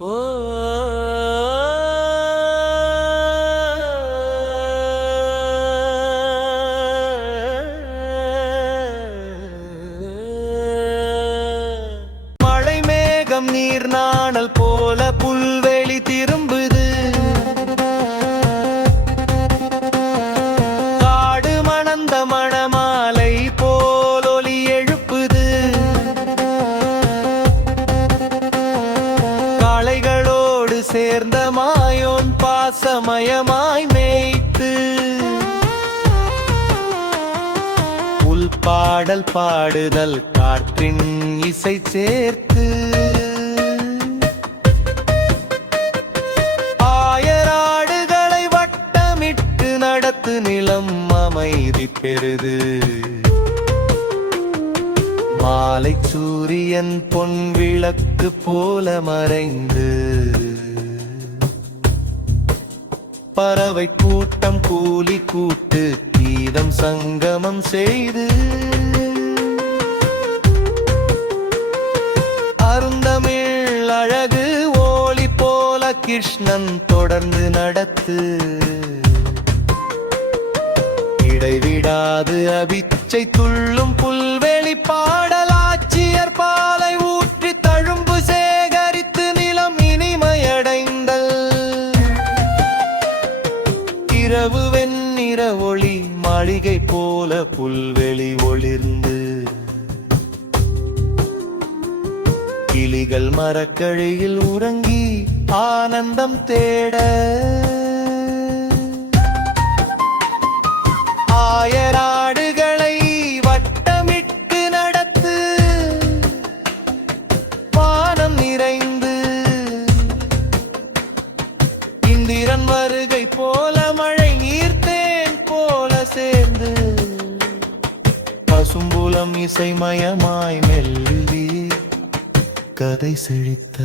ஓ மழை மேகம் நீர் நாணல் போல புல்வெளி திரும்புது. காடு மணந்த மணமாலை போல் ஒலி எழுப்புது. காளைகளோடு சேர்ந்த மாயோன் பாசமயமாய் மேய்த்து பாடல் பாடுதல் காற்றின் இசை சேர்த்து ஆயராடுகளை வட்டமிட்டு நடத்து நிலம் அமைதி பெறுது. மாலை சூரியன் பொன் விளக்கு போல மறைந்து பறவை கூட்டம் கூலி கூட்டு கீதம் சங்கமம் செய்து அருந்தமிழ் அழகு ஓலி போல கிருஷ்ணன் தொடர்ந்து நடத்து. இடைவிடாது அபிச்சை துள்ளும் புல்வெளி பாடலாட்சியர் பாலை ஊற்றி தழும்பு சேகரித்து நிலம் இனிமையடைந்தல். இரவு வெண்ணிற ஒளி மாளிகை போல புல்வெளி ஒளிர்ந்து கிளிகள் மரக்கழியில் உறங்கி ஆனந்தம் தேட ஆயராடுகளை வட்டமிட்டு நடத்து வானம் நிறைந்து இந்திரன் வருகை போல மழை நீர்த்தேன் போல சேர்ந்து பசும்புலம் இசைமயமாய் மெல்லி கதை செழித்த